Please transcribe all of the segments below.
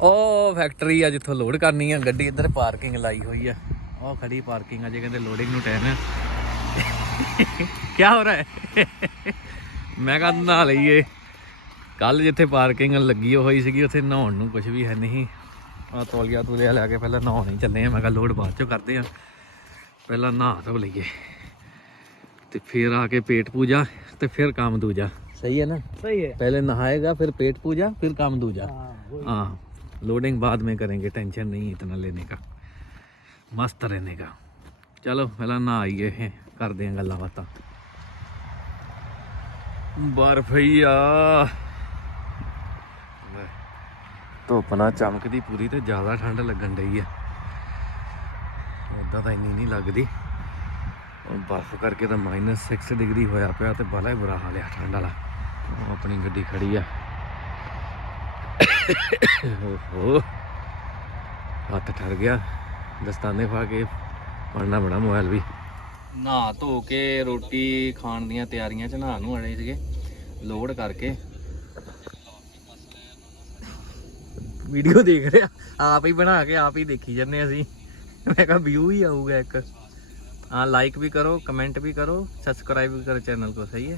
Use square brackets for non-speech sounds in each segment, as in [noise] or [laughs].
ਉਹ ਫੈਕਟਰੀ ਆ ਜਿੱਥੋਂ ਲੋਡ ਕਰਨੀ ਆ ਗੱਡੀ ਇੱਧਰ ਪਾਰਕਿੰਗ ਲਾਈ ਹੋਈ ਆ। ਉਹ ਖੜੀ ਪਾਰਕਿੰਗ ਆ ਜੇ ਕਹਿੰਦੇ ਲੋਡਿੰਗ ਨੂੰ ਟਾਈਮ ਹੈ ਕੀ ਹੋ ਰਿਹਾ ਹੈ? ਮੈਂ ਕਹਿੰਦਾ ਨਾ ਲਈਏ। ਕੱਲ ਜਿੱਥੇ ਪਾਰਕਿੰਗ ਲੱਗੀ ਹੋਈ ਸੀਗੀ ਉੱਥੇ ਨਹਾਉਣ ਨੂੰ ਕੁਝ ਵੀ ਹੈ ਨਹੀਂ। ਆ ਤੌਲੀਆ ਤੁਲਿਆ ਲੈ ਕੇ ਪਹਿਲਾਂ ਨਹਾਉਣ ਹੀ ਚੱਲੇ ਆ। ਮੈਂ ਕਿਹਾ ਲੋਡ ਬਾਅਦ ਚੋਂ ਕਰਦੇ ਆ। ਪਹਿਲਾਂ ਨਹਾ ਧੋ ਲਈਏ। ਤੇ ਫਿਰ ਆ ਕੇ ਪੇਟ ਪੂਜਾ ਤੇ ਫਿਰ ਕੰਮ ਦੂਜਾ। ਸਹੀ ਹੈ ਨਾ? ਸਹੀ ਹੈ। ਪਹਿਲੇ ਨਹਾਏਗਾ ਫਿਰ ਪੇਟ ਪੂਜਾ ਫਿਰ ਕੰਮ ਦੂਜਾ। ਹਾਂ। लोडिंग बाद में करेंगे टेंशन नहीं इतना लेने का मस्त रहने का चलो पहला ना आइए हैं कर दें गल्ला बात बर्फ ही आ ਧੁੱਪ ਨਾ ਚਮਕਦੀ ਪੂਰੀ ਤੇ ਜ਼ਿਆਦਾ ਠੰਡ ਲੱਗਣ ਡਈ ਆ ਉਦਾਂ ਤਾਂ ਇੰਨੀ ਨਹੀਂ ਲੱਗਦੀ ਉਹ ਬਰਫ਼ ਕਰਕੇ ਤਾਂ -6 ਡਿਗਰੀ ਹੋਇਆ ਪਿਆ ਤੇ ਬੜਾ ਹੀ ਬੁਰਾ ਹਾਲ ਆ ਠੰਡ ਵਾਲਾ ਉਹ ਆਪਣੀ ਗੱਡੀ ਖੜੀ ਆ ਓਹੋ [coughs] ਹੱਥ ਠਰ ਗਿਆ ਦਸਤਾਨੇ ਪਾ ਕੇ ਪੜਨਾ ਬੜਾ ਮੋਬਾਈਲ ਵੀ ਨਹਾ ਧੋ ਕੇ ਰੋਟੀ ਖਾਣ ਦੀਆਂ ਤਿਆਰੀਆਂ ਚ ਨਹਾ ਨੂੰ ਅੜੇ ਸੀਗੇ ਲੋਡ ਕਰਕੇ ਵੀਡੀਓ ਦੇਖ ਰਿਹਾ ਆਪ ਹੀ ਬਣਾ ਕੇ ਆਪ ਹੀ ਦੇਖੀ ਜੰਨੇ ਅਸੀਂ ਮੈਂ ਕਿਹਾ ਵਿਊ ਹੀ ਆਊਗਾ ਇੱਕ हाँ लाइक भी करो कमेंट भी करो सब्सक्राइब भी करो चैनल को सही है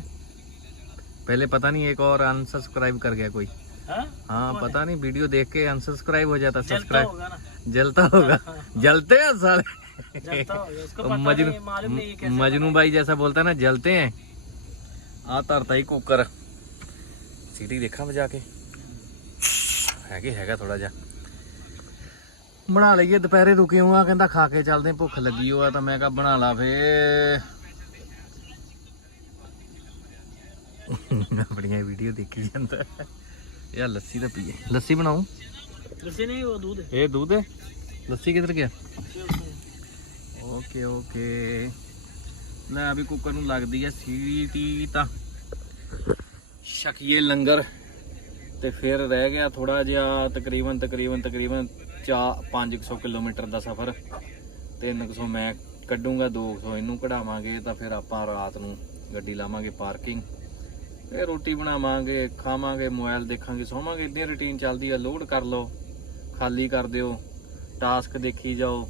पहले पता नहीं एक और अनसब्सक्राइब कर गया कोई हाँ? हाँ पता नहीं वीडियो देख के अनसब्सक्राइब हो जाता जलता सब्सक्राइब होगा ना जलता होगा जलते हैं साले जलता होगा उसको पता मजनू नहीं मालूम नहीं कैसे मजनू भाई जैसा बोलता है ना जलते हैं आ तरता ही कुकर सीटी देखा मैं जाके ਹੈਗੇ ਹੈਗਾ ਥੋੜਾ ਜਿਹਾ ਬਣਾ ਲਈਏ ਦੁਪਹਿਰੇ ਰੁਕੇ ਹੂੰ ਆ ਕਹਿੰਦਾ ਖਾ ਕੇ ਚੱਲਦੇ ਆਂ, ਭੁੱਖ ਲੱਗੀ ਹੋਆ ਤਾਂ ਮੈਂ ਕਿਹਾ ਬਣਾ ਲਾ ਫੇ ਆਪਣੀਆਂ ਵੀਡੀਓ ਦੇਖੀ ਜਾਂਦਾ ਯਾਰ ਲੱਸੀ ਦਾ ਪੀਏ। ਲੱਸੀ ਬਣਾਉ ਲੱਸੀ ਨਹੀਂ ਉਹ ਦੁੱਧ ਇਹ ਦੁੱਧ ਹੈ? ਲੱਸੀ ਕਿੱਧਰ ਗਿਆ? Okay okay. ਲੈ ਵੀ ਕੁੱਕਰ ਨੂੰ ਲੱਗਦੀ ਹੈ ਸੀਟੀ ਤਾਂ। ਸ਼ਕੀਏ ਲੰਗਰ। ਤੇ ਫਿਰ ਰਹਿ ਗਿਆ ਥੋੜਾ ਜਿਹਾ ਤਕਰੀਬਨ ਤਕਰੀਬਨ ਤਕਰੀਬਨ 4 500 ਕਿਲੋਮੀਟਰ ਦਾ ਸਫ਼ਰ। 300 ਮੈਂ ਕੱਢੂੰਗਾ 200 ਇਹਨੂੰ ਕਢਾਵਾਂਗੇ ਤਾਂ ਫਿਰ ਆਪਾਂ ਰਾਤ ਨੂੰ ਗੱਡੀ ਲਾਵਾਂਗੇ ਪਾਰਕਿੰਗ। ਫਿਰ ਰੋਟੀ ਬਣਾਵਾਂਗੇ, ਖਾਵਾਂਗੇ, ਮੋਬਾਈਲ ਦੇਖਾਂਗੇ, ਸੌਵਾਂਗੇ, ਇਦਾਂ ਰੁਟੀਨ ਚੱਲਦੀ ਆ ਲੋਡ ਕਰ ਲਓ, ਖਾਲੀ ਕਰ ਦਿਓ ਟਾਸਕ ਦੇਖੀ ਜਾਓ,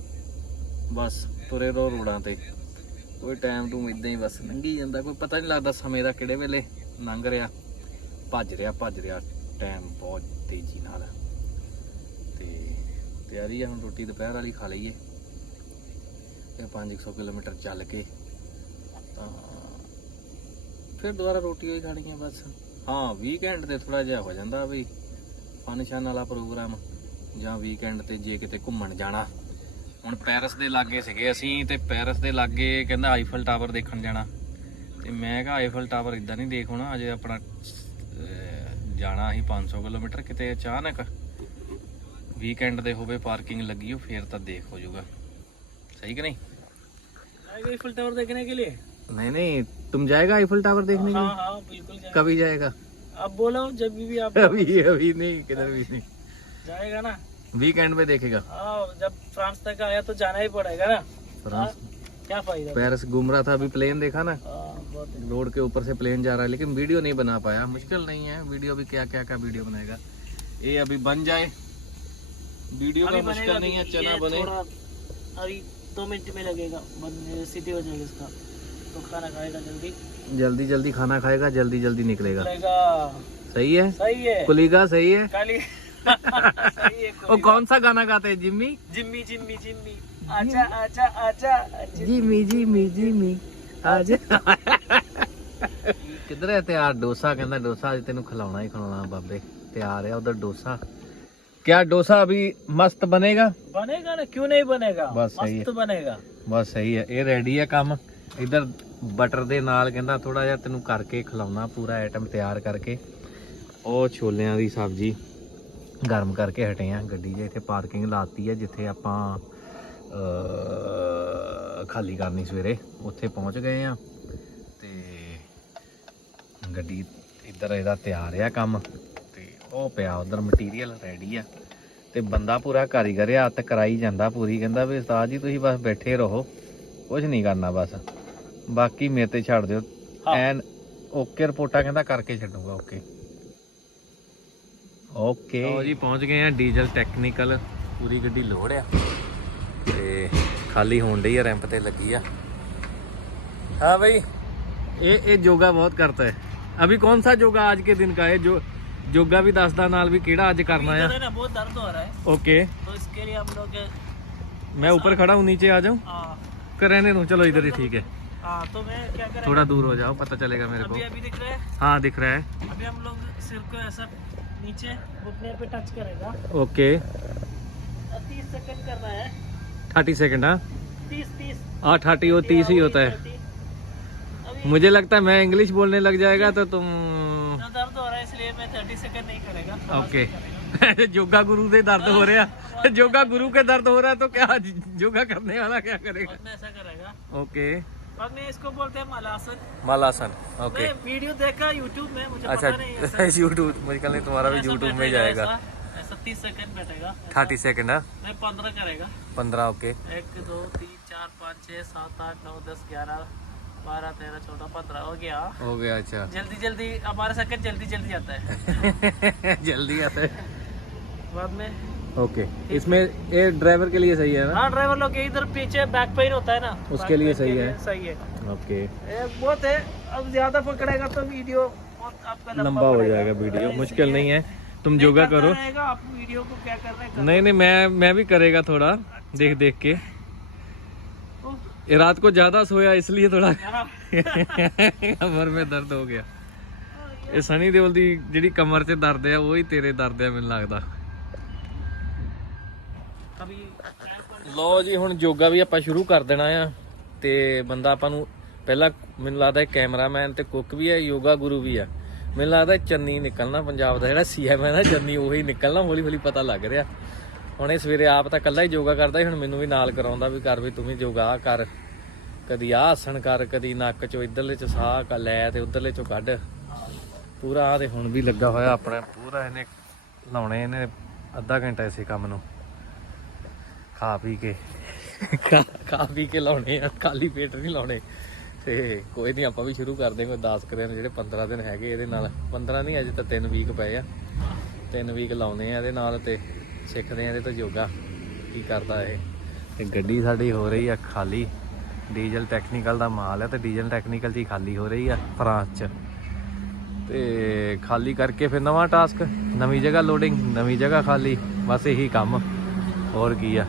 ਬਸ ਤੁਰੇ ਰਹੋ ਰੋਡਾਂ ਤੇ। ਕੋਈ ਟਾਈਮ ਟੂ ਇਦਾਂ ਹੀ ਬਸ ਲੰਘੀ ਜਾਂਦਾ, ਕੋਈ ਪਤਾ ਨਹੀਂ ਲੱਗਦਾ ਸਮੇਂ ਦਾ ਕਿਹੜੇ ਵੇਲੇ ਲੰਘ ਰਿਹਾ। ਭੱਜ ਰਿਹਾ ਭੱਜ ਰਿਹਾ ਟਾਈਮ ਬਹੁਤ ਤੇਜ਼ੀ ਨਾਲ। ਤੇ ਤਿਆਰੀ ਆ, ਹੁਣ ਰੋਟੀ ਦੁਪਹਿਰ ਵਾਲੀ ਖਾ ਲਈਏ। ਫਿਰ 500 ਕਿਲੋਮੀਟਰ ਚੱਲ ਕੇ ਤਾਂ ਫਿਰ ਦੁਬਾਰਾ ਰੋਟੀ ਹੋਈ ਖਾਣੀ ਹੈ ਬਸ। ਹਾਂ ਵੀਕਐਂਡ ਤੇ ਥੋੜਾ ਜਿਹਾ ਹੋ ਜਾਂਦਾ ਬਈ ਫੰਕਸ਼ਨ ਵਾਲਾ ਪ੍ਰੋਗਰਾਮ ਜਾਂ ਵੀਕਐਂਡ ਤੇ ਜੇ ਕਿਤੇ ਘੁੰਮਣ ਜਾਣਾ। ਹੁਣ ਪੈਰਿਸ ਦੇ ਲਾਗੇ ਸੀਗੇ ਅਸੀਂ ਤੇ ਪੈਰਿਸ ਦੇ ਲਾਗੇ ਕਹਿੰਦਾ ਆਈਫਲ ਟਾਵਰ ਦੇਖਣ ਜਾਣਾ। ਤੇ ਮੈਂ ਕਿਹਾ ਆਈਫਲ ਟਾਵਰ ਇਦਾਂ ਨਹੀਂ ਦੇਖ ਹੋਣਾ ਅਜੇ ਆਪਣਾ ਜਾਣਾ ਹੀ 500 ਕਿਲੋਮੀਟਰ ਕਿਤੇ ਅਚਾਨਕ। ਵੀਕਐਂਡ ਦੇ ਹੋਵੇ ਪਾਰਕਿੰਗ ਲੱਗੀ ਹੋ ਫੇਰ ਤਾਂ ਦੇਖ ਹੋ ਜਾਊਗਾ। ਸਹੀ ਕਿ ਨਹੀਂ? ਆਈਫਲ ਟਾਵਰ ਦੇਖਣੇ ਕੇ ਲਈ नहीं नहीं तुम जाएगा आईफल टावर देखने के हाँ लिए? हाँ बिल्कुल जाएगा। कभी जाएगा? अब बोलो जब भी आप अभी अभी नहीं किधर भी नहीं। जाएगा ना? वीकेंड में देखेगा। हाँ जब फ्रांस तक आया तो जाना ही पड़ेगा ना। फ्रांस। हाँ, क्या फ़ायदा? पेरिस घूम रहा था अभी प्लेन देखा ना? हाँ, है। रोड के ऊपर से प्लेन जा रहा है लेकिन वीडियो नहीं बना पाया। मुश्किल नहीं है वीडियो भी क्या क्या का वीडियो बनाएगा ये अभी बन जाए। वीडियो का मुश्किल नहीं है चना बने। अभी दो मिनट में लगेगा बनने सिटी हो जाएगा इसका। तो खाना खाएगा जल्दी जल्दी जल्दी खाना खाएगा जल्दी जल्दी निकलेगा खाएगा सही है सही है कुलीगा सही है काली सही है वो कौन सा गाना गाते हैं जिम्मी जिम्मी जिम्मी जिम्मी आजा आजा आजा ਜਿਮੀ ਜਿਮੀ ਜਿਮੀ ਅੱਜ ਕਿੱਧਰ ਹੈ ਤਿਆਰ ਡੋਸਾ ਕਹਿੰਦਾ ਡੋਸਾ ਅੱਜ ਤੈਨੂੰ ਖਿਲਾਉਣਾ ਹੀ ਖਿਲਾਉਣਾ ਬਾਬੇ ਤਿਆਰ ਹੈ ਉਧਰ ਡੋਸਾ क्या डोसा अभी मस्त बनेगा बनेगा ना क्यों नहीं बनेगा बस सही मस्त बनेगा ਬਸ ਸਹੀ ਹੈ ਇਹ ਰੈਡੀ ਹੈ ਕੰਮ ਇਧਰ ਬਟਰ ਦੇ ਨਾਲ ਕਹਿੰਦਾ ਥੋੜਾ ਜਿਹਾ ਤੈਨੂੰ ਕਰਕੇ ਖਿਲਾਉਣਾ ਪੂਰਾ ਆਈਟਮ ਤਿਆਰ ਕਰਕੇ। ਉਹ ਛੋਲਿਆਂ ਦੀ ਸਬਜ਼ੀ ਗਰਮ ਕਰਕੇ ਹਟੇ ਆ। ਗੱਡੀ ਜੇ ਇੱਥੇ ਪਾਰਕਿੰਗ ਲਾਤੀ ਹੈ ਜਿੱਥੇ ਆਪਾਂ ਖਾਲੀ ਕਰਨੀ ਸਵੇਰੇ। ਉੱਥੇ ਪਹੁੰਚ ਗਏ ਆ ਤੇ ਗੱਡੀ ਇੱਧਰ ਇਹਦਾ ਤਿਆਰ ਆ ਕੰਮ। ਤੇ ਉਹ ਪਿਆ ਉਧਰ ਮਟੀਰੀਅਲ ਰੈਡੀ ਆ। ਤੇ ਬੰਦਾ ਪੂਰਾ ਕਾਰੀਗਰ ਆ, ਹੱਥ ਕਰਾਈ ਜਾਂਦਾ ਪੂਰੀ। ਕਹਿੰਦਾ ਵੀ ਉਸਤਾਦ ਜੀ, ਤੁਸੀਂ ਬਸ ਬੈਠੇ ਰਹੋ। ਕੁਝ ਨਹੀਂ ਕਰਨਾ ਬਸ। ਬਾਕੀ ਮੇਰੇ ਤੇ ਛੱਡ ਦਿਓ ਹਾਂ। ਐਨ ਓਕੇ ਰਿਪੋਰਟਾਂ ਕਹਿੰਦਾ ਕਰਕੇ ਛੱਡੂਗਾ ਓਕੇ ਓਕੇ ਲਓ ਜੀ ਪਹੁੰਚ ਗਏ ਆ ਡੀਜ਼ਲ ਟੈਕਨੀਕਲ ਪੂਰੀ ਗੱਡੀ ਲੋਡ ਆ ਤੇ ਖਾਲੀ ਹੋਣ ਡਈ ਆ ਰੈਂਪ ਤੇ ਲੱਗੀ ਆ हाँ भाई ये ये योगा बहुत करता है अभी कौन सा योगा आज के दिन का है जो योगा भी दसदा नाल भी केड़ा आज करना इधर है है ना बहुत दर्द हो रहा है ओके तो इसके लिए हम लोग मैं ऊपर खड़ा हूँ नीचे आ जाऊँ हाँ कर रहने दूँ चलो इधर ही ठीक है हाँ, तो मैं क्या करें? थोड़ा दूर हो जाओ पता चलेगा मेरे अभी, को। अभी दिख रहा है? हाँ दिख रहा है। अभी हम लोग सिर को ऐसा नीचे घुटने पे टच करेगा। ओके। तीस सेकंड कर रहा है। थर्टी सेकंड हाँ? तीस तीस। हाँ थर्टी वो तीस ही होता है। मुझे लगता है मैं इंग्लिश बोलने लग जाएगा तो तुम दर्द हो रहा है इसलिए मैं थर्टी सेकंड नहीं करेगा। ओके। [laughs] योगा गुरु के दर्द हो रहा है। योगा गुरु के दर्द हो रहा है तो क्या योगा करने वाला क्या करेगा? ऐसा करेगा। ओके। बाद में इसको बोलते हैं मलासन। मालासन ओके वीडियो देखा यूट्यूब में मुझे अच्छा पता नहीं [laughs] यूट्यूब मुझे कल तुम्हारा भी यूट्यूब में जाएगा। ऐसा- तीस सेकंड बैठेगा। थर्टी सेकेंड है? मैं पंद्रह करेगा। पंद्रह ओके एक दो तीन चार पाँच छः सात आठ नौ दस ग्यारह बारह तेरह चौदह पंद्रह हो गया। हो गया अच्छा। जल्दी जल्दी हमारा सेकंड जल्दी जल्दी आता है। [laughs] जल्दी आता है। बाद में ओके इसमें ये ड्राइवर के लिए सही है ना हाँ ड्राइवर लोग के इधर पीछे बैक पेन होता है ना उसके back लिए pain सही के है। लिए सही है ओके ये बहुत है अब ज्यादा पकड़ेगा तो वीडियो बहुत आपका लंबा, लंबा हो पड़ेगा। जाएगा वीडियो इसलिए मुश्किल नहीं है तुम नहीं योगा करता करो रहेगा आप वीडियो को क्या कर रहे हैं नहीं नहीं मैं मैं भी करेगा थोड़ा देख देख के करो। ये रात को ज्यादा सोया इसलिए थोड़ा हाँ। ਕਮਰ में दर्द हो गया ਇਹ ਸਨੀ ਦਿਓਲ ਦੀ ਜਿਹੜੀ ਕਮਰ 'ਚ ਦਰਦ ਆ ਉਹ ਹੀ ਤੇਰੇ ਦਰਦ ਆ ਮੈਨੂੰ ਲੱਗਦਾ कभी ਲੋ ਜੀ, ਹੁਣ ਯੋਗਾ ਵੀ ਆਪਾਂ ਸ਼ੁਰੂ ਕਰ ਦੇਣਾ ਆ ਤੇ ਬੰਦਾ ਆਪਾਂ ਨੂੰ ਪਹਿਲਾਂ ਮੈਨੂੰ ਲੱਗਦਾ ਕੈਮਰਾਮੈਨ ਤੇ ਕੁੱਕ ਵੀ ਹੈ ਯੋਗਾ ਗੁਰੂ ਵੀ ਆ। ਮੈਨੂੰ ਲੱਗਦਾ ਚੰਨੀ ਨਿਕਲਣਾ ਪੰਜਾਬ ਦਾ ਜਿਹੜਾ ਸੀਐਮ ਹੈ ਨਾ, ਚੰਨੀ ਉਹੀ ਨਿਕਲਣਾ, ਹੌਲੀ ਹੌਲੀ ਪਤਾ ਲੱਗ ਰਿਹਾ। ਹੁਣ ਇਹ ਸਵੇਰੇ ਆਪ ਤਾਂ ਇਕੱਲਾ ਹੀ ਯੋਗਾ ਕਰਦਾ ਸੀ, ਹੁਣ ਮੈਨੂੰ ਵੀ ਨਾਲ ਕਰਾਉਂਦਾ ਵੀ ਕਰ ਵੀ, ਤੂੰ ਵੀ ਯੋਗਾ ਆਹ ਕਰ। ਕਦੀ ਆਹ ਆਸਣ ਕਰ, ਕਦੀ ਨੱਕ ਚੋਂ ਇਧਰਲੇ ਚ ਸਾਹ ਕ ਲੈ ਤੇ ਉਧਰਲੇ ਚੋਂ ਕੱਢ। ਪੂਰਾ ਆ ਤੇ ਹੁਣ ਵੀ ਲੱਗਾ ਹੋਇਆ ਆਪਣਾ, ਪੂਰਾ ਇਹਨੇ ਲਾਉਣੇ ਇਹਨੇ ਅੱਧਾ ਘੰਟਾ ਇਸੇ ਕੰਮ ਨੂੰ। ਖਾ ਪੀ ਕੇ। ਖਾ- ਖਾ ਪੀ ਕੇ ਲਾਉਣੇ ਆ ਖਾਲੀ ਪੇਟ ਨਹੀਂ ਲਾਉਣੇ। ਤੇ ਕੋਈ ਨਹੀਂ ਆਪਾਂ ਵੀ ਸ਼ੁਰੂ ਕਰਦੇ ਹਾਂ, ਕੋਈ 10 ਕੁ ਦਿਨ ਜਿਹੜੇ 15 ਦਿਨ ਹੈਗੇ ਇਹਦੇ ਨਾਲ। 15 ਨਹੀਂ ਅਜੇ ਤਾਂ 3 ਵੀਕ ਪਏ ਆ। 3 ਵੀਕ ਲਾਉਣੇ ਆ ਇਹਦੇ ਨਾਲ ਤੇ ਸਿੱਖਦੇ ਆ ਇਹਦੇ ਤੋਂ ਯੋਗਾ, ਕੀ ਕਰਦਾ ਇਹ। ਤੇ ਗੱਡੀ ਸਾਡੀ ਹੋ ਰਹੀ ਆ ਖਾਲੀ। ਡੀਜ਼ਲ ਟੈਕਨੀਕਲ ਦਾ ਮਾਲ ਹੈ ਤੇ ਡੀਜ਼ਲ ਟੈਕਨੀਕਲ ਦੀ ਖਾਲੀ ਹੋ ਰਹੀ ਆ ਫਰਾਂਸ ਚ। ਤੇ ਖਾਲੀ ਕਰਕੇ ਫਿਰ ਨਵਾਂ ਟਾਸਕ ਨਵੀਂ ਜਗ੍ਹਾ ਲੋਡਿੰਗ ਨਵੀਂ ਜਗ੍ਹਾ ਖਾਲੀ। ਬਸ ਇਹੀ ਕੰਮ। ਹੋਰ ਕੀ ਆ।